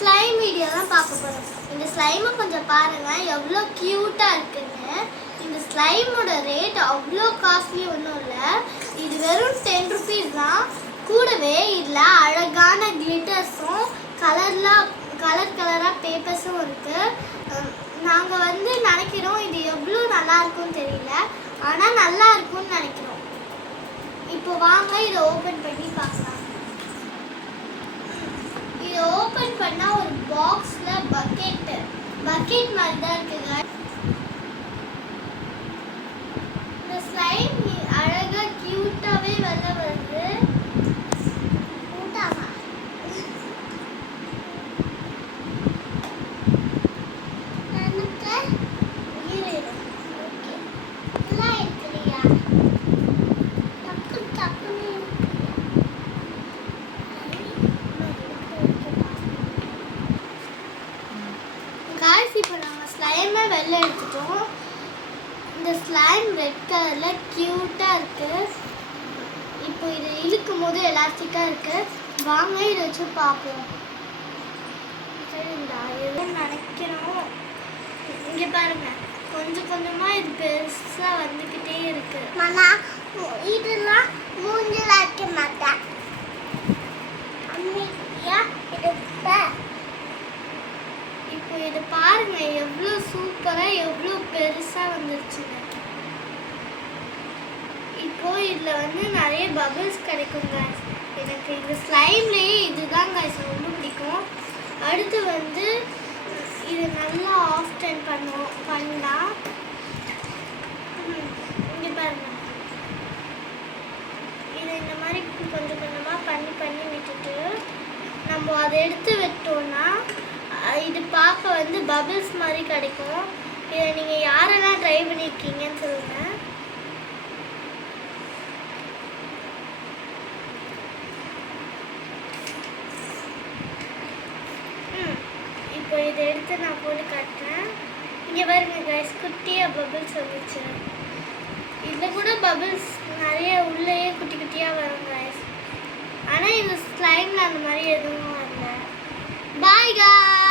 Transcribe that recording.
Slime video தான் பார்க்க போகிறோம். இந்த ஸ்லைமை கொஞ்சம் பாருங்கள் எவ்வளோ க்யூட்டாக இருக்குன்னு. இந்த ஸ்லைமோட ரேட் அவ்வளோ காஸ்ட்லி ஒன்றும் இல்லை. இது வெறும் 10 rupees தான். கூடவே இதில் அழகான கிளிட்டர்ஸும் கலராக பேப்பர்ஸும் இருக்குது. நாங்கள் நினைக்கிறோம் இது எவ்வளோ நல்லா இருக்கும்னு தெரியல, ஆனால் நல்லா இருக்கும்னு நினைக்கிறோம். இப்போ வாங்க இதை ஓப்பன் பண்ணி பார்க்கலாம். இதை ஓப்பன் பண்ணால் ஒரு பாக்ஸில் பக்கெட் மாதிரி தான் இருக்குங்க. இந்த ஸ்லைம் அழகாக க்யூட்டாகவே வருது. இப்போ நாங்கள் ஸ்லைமை வெளில எடுத்துட்டோம். இந்த ஸ்லைம் ரெட் கலரில் க்யூட்டாக இருக்குது. இப்போ இது இழுக்கும் போது எலாஸ்டிக்காக இருக்குது. வாங்க இதை வச்சு பார்ப்போம். நினைக்கிறோம். இங்கே பாருங்க, கொஞ்சம் கொஞ்சமாக இது பெருசாக வந்துக்கிட்டே இருக்கு. இதெல்லாம் மூஞ்சில் வைக்க மாட்டேன். இப்போ இது பாருங்க எவ்வளோ சூப்பராக எவ்வளோ பெருசாக வந்துருச்சுங்க. இப்போ இதில் நிறைய பபிள்ஸ் கிடைக்குங்க. எனக்கு இந்த ஸ்லைம்லேயே இதுதான் கைஸ் ரொம்ப பிடிக்கும். அடுத்து இது நல்லா ஆஃப் டர்ன் பண்ணால் இங்கே பாருங்க, இதை இந்த மாதிரி கொஞ்சம் கொஞ்சமாக பண்ணி விட்டுட்டு நம்ம அதை எடுத்து விட்டோம்னா இது பார்க்க பபிள்ஸ் மாதிரி கிடைக்கும். இதை நீங்கள் யாரெல்லாம் ட்ரை பண்ணியிருக்கீங்கன்னு சொல்லுங்கள். இப்போ இதை எடுத்து நான் போட்டு காட்டுறேன். இங்கே பாருங்க கைஸ், குட்டியாக பபிள்ஸ் வந்துச்சு. இதில் கூட பபிள்ஸ் நிறைய உள்ளேயே குட்டி குட்டியாக வரும் கைஸ். ஆனால் இந்த ஸ்லைமில் அந்த மாதிரி எதுவும் வரல. Bye guys.